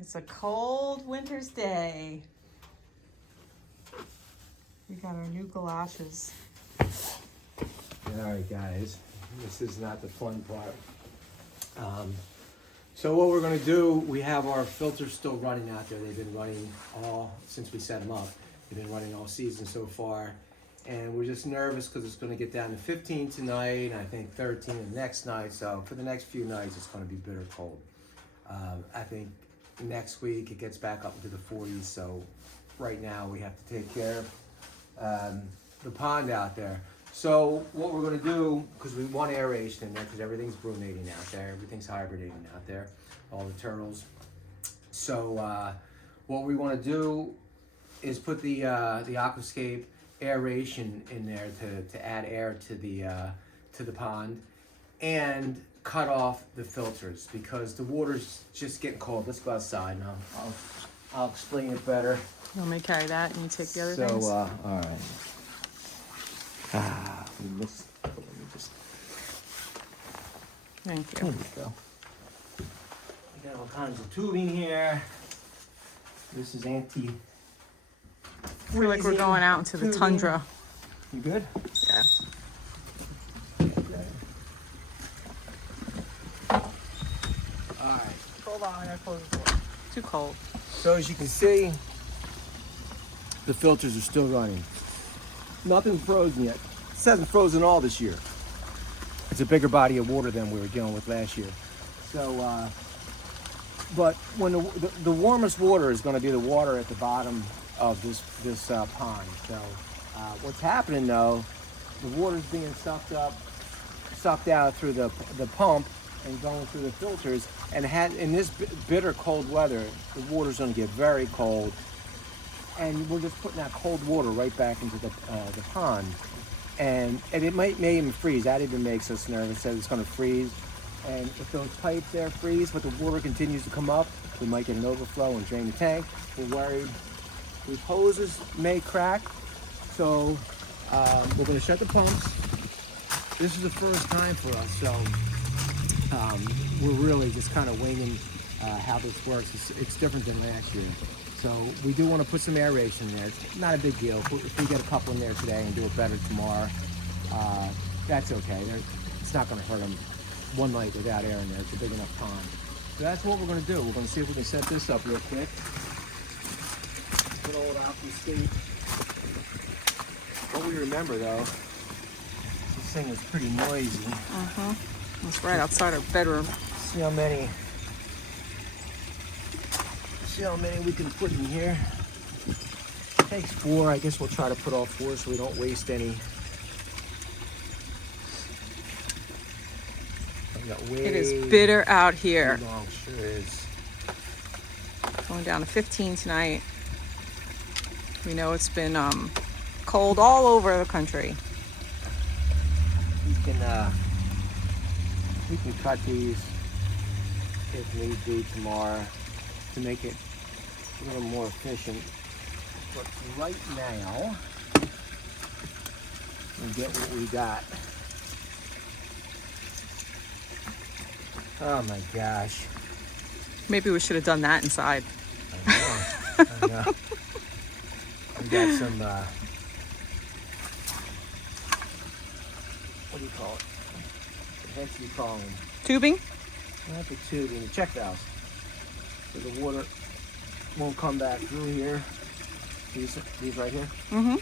It's a cold winter's day. We got our new galoshes. Alright guys, this is not the fun part. So what we're going to do, we have our filters still running out there. They've been running all, since we set them up, they've been running all season so far. And we're just nervous because it's going to get down to 15 tonight, and I think 13 the next night. So for the next few nights, it's going to be bitter cold. I think next week it gets back up into the 40s. So right now we have to take care of the pond out there. So what we're going to do, because we want aeration in there, because everything's brunating out there, everything's hibernating out there, all the turtles. So what we want to do is put the aquascape aeration in there to add air to the pond, and cut off the filters because the water's just getting cold. Let's go outside now. I'll explain it better. You want me to carry that and you take the other So things? all right. We missed. Let me just. Thank There you. we go. We got all kinds of tubing here. This is anti. I feel like we're going out into the tundra. You good? Yeah. Alright. Hold on, I gotta close the door. Too cold. So as you can see, the filters are still running. Nothing's frozen yet. This hasn't frozen all this year. It's a bigger body of water than we were dealing with last year. So, but when the warmest water is going to be the water at the bottom of this pond. So what's happening though, the water's being sucked out through the pump and going through the filters, and in this bitter cold weather, the water's going to get very cold, and we're just putting that cold water right back into the pond, and it may even freeze. That even makes us nervous that it's going to freeze, and if those pipes there freeze but the water continues to come up, we might get an overflow and drain the tank. We're worried the hoses may crack, so we're going to shut the pumps. This is the first time for us, so we're really just kind of winging how this works. It's different than last year. So we do want to put some aeration in there. It's not a big deal. If we get a couple in there today and do it better tomorrow, that's okay. It's not going to hurt them one night without air in there. It's a big enough pond. So that's what we're going to do. We're going to see if we can set this up real quick. Good old aquascape. What we remember though, this thing is pretty noisy. It's right outside our bedroom. See how many we can put in here. Takes 4. I guess we'll try to put all 4 so we don't waste any. It is bitter out here. Long, sure is. Going down to 15 tonight. We know it's been cold all over the country. We can cut these if need be tomorrow to make it a little more efficient. But right now, we'll get what we got. Oh my gosh. Maybe we should have done that inside. I know. We got some, what do you call it? What do you call them? Tubing? Not the tubing, the check valves. So the water won't come back through here. These right here. Mm-hmm.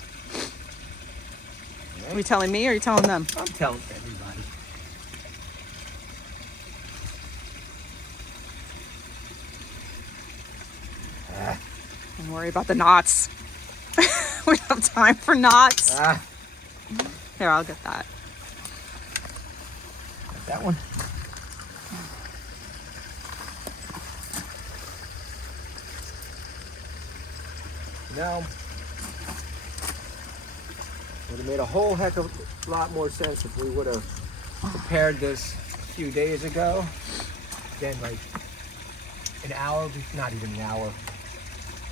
Right. Are you telling me or are you telling them? I'm telling everybody. Don't worry about the knots. We have time for knots. Here, I'll get that. Got that one. Now, would have made a whole heck of a lot more sense if we would have prepared this a few days ago. Then like an hour, not even an hour,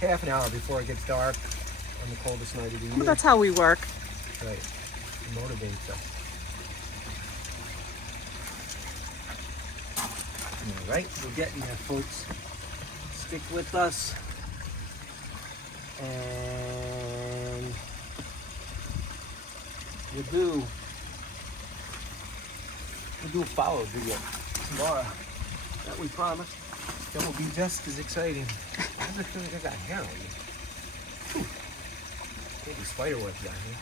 half an hour before it gets dark on the coldest night of the year. Well, that's how we work. Right. It motivates us. All right, we're getting there, folks. stick with us. And we'll do a follow video tomorrow that we promised. That will be just as exciting. I have a feeling I got hair on you. Whew. Maybe spider webs down here.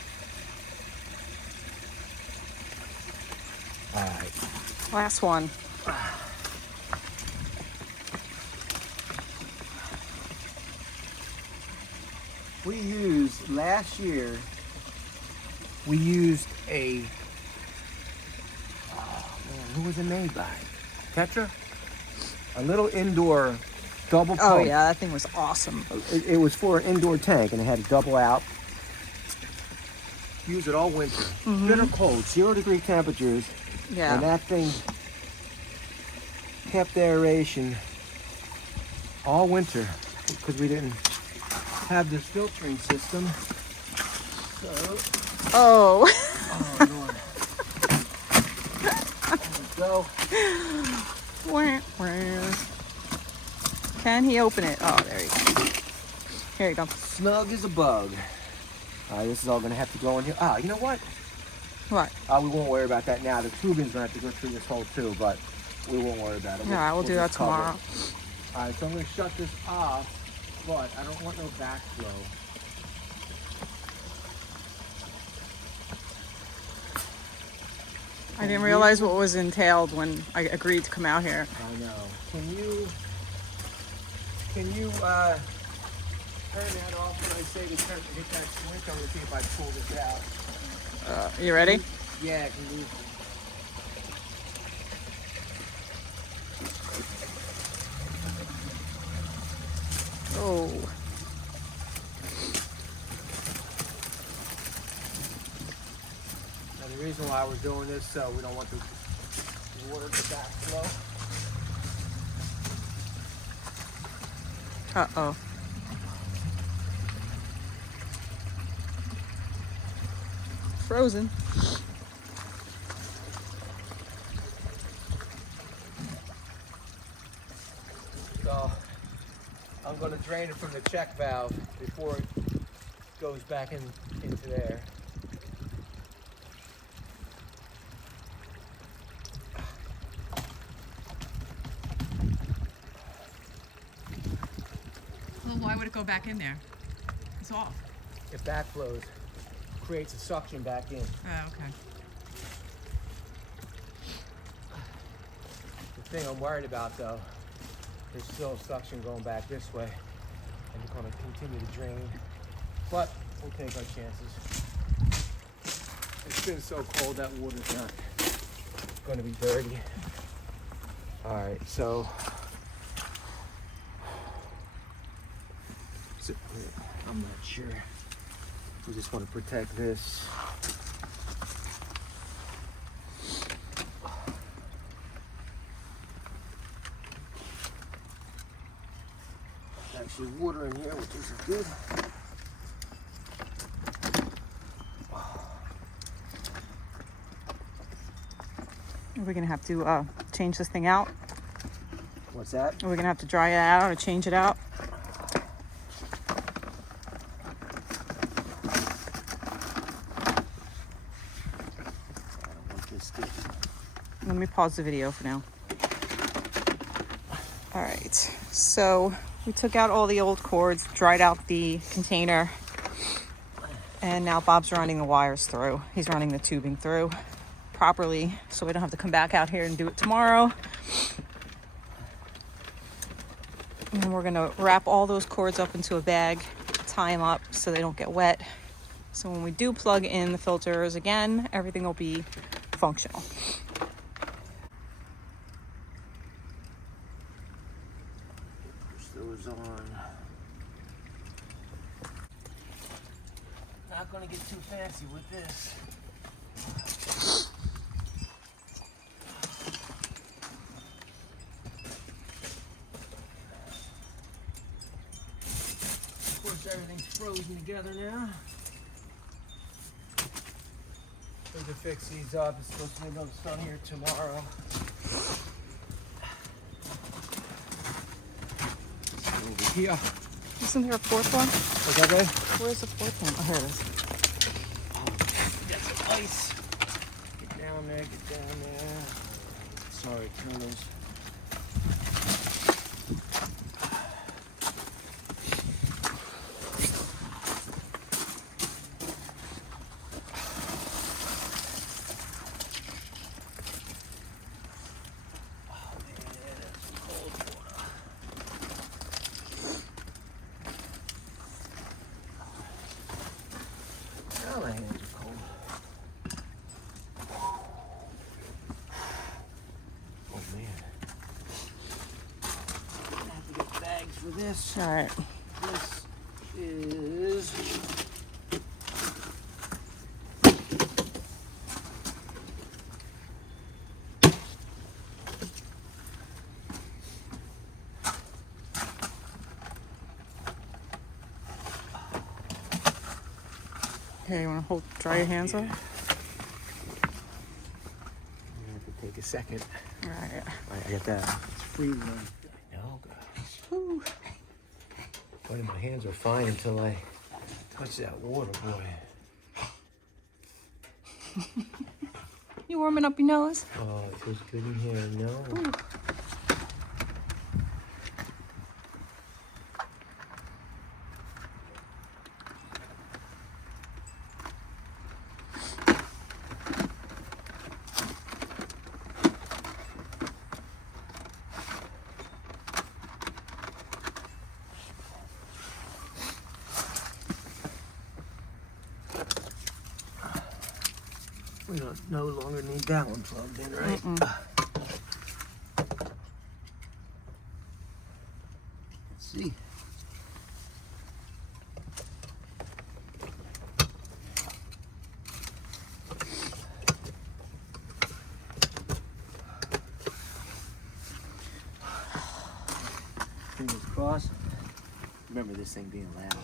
All right. Last one. We used last year. We used a. Oh man, who was it made by? Tetra. A little indoor double pump. Oh yeah, that thing was awesome. It was for an indoor tank, and it had a double out. Use it all winter. Bitter cold, 0-degree temperatures. Yeah. And that thing kept the aeration all winter because we didn't have this filtering system. So, Oh. oh Lord. There we go. Can he open it? Oh, there you go. Here you go. Snug as a bug. This is all gonna have to go in here. You know what? What? We won't worry about that now. The tubing's gonna have to go through this hole too, but we won't worry about it. Yeah, we'll do that just cover tomorrow. it. All right, so I'm gonna shut this off, but I don't want no backflow. I didn't realize what was entailed when I agreed to come out here. I know. Can you turn that off when I say to hit that switch? I'm gonna see if I pull this out. You ready? Yeah, can you? Oh. Now the reason why we're doing this, so we don't want the water to backflow. Uh-oh. Frozen. So I'm going to drain it from the check valve before it goes back into there. Well, why would it go back in there? It's off. It backflows, creates a suction back in. Oh, okay. The thing I'm worried about though, there's still suction going back this way, and it's going to continue to drain. But we'll take our chances. It's been so cold that water's not going to be dirty. All right, so I'm not sure. We just want to protect this. There's actually water in here, which is good. Are we gonna have to change this thing out? What's that? Are we gonna have to dry it out or change it out? Let me pause the video for now. All right, so we took out all the old cords, dried out the container, and now Bob's running the wires through. He's running the tubing through properly so we don't have to come back out here and do it tomorrow. And we're gonna wrap all those cords up into a bag, tie them up so they don't get wet. So when we do plug in the filters again, everything will be functional. Push those on. Not gonna get too fancy with this. Of course, everything's frozen together now. We can fix these up. It's supposed to be another sun here tomorrow. So here. Isn't there a fourth one? Is that right? Where's the fourth one? Oh, here it is. Get some ice. Get down there, get down there. Sorry, Colonels. Oh, my hands are cold. Oh man. I'm gonna have to get bags for this. All right. This is Here, you want to dry your hands up? I'm gonna have to take a second. All right. Alright, I got that. It's freezing. I know, guys. Whew. Buddy, my hands are fine until I touch that water, boy. You warming up your nose? Oh, it feels good in here, no? Ooh. We don't no longer need that one plugged in, right? Let's see. Fingers crossed. Remember this thing being loud.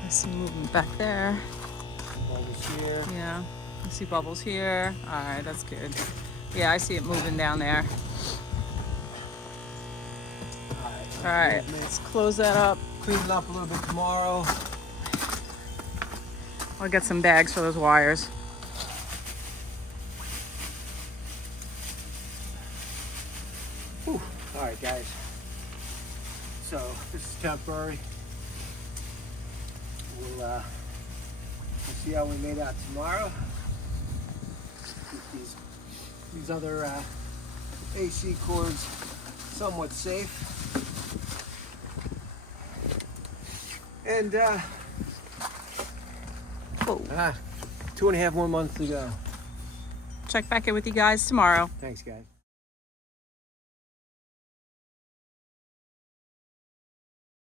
I see movement back there. Bubbles here. Yeah. I see bubbles here. All right, that's good. Yeah, I see it moving down there. All right, let's close that up. Clean it up a little bit tomorrow. I'll get some bags for those wires. Whew. All right, guys. So this is temporary. We'll see how we made out tomorrow. Keep these other AC cords somewhat safe. And 2.5 more months to go. Check back in with you guys tomorrow. Thanks, guys.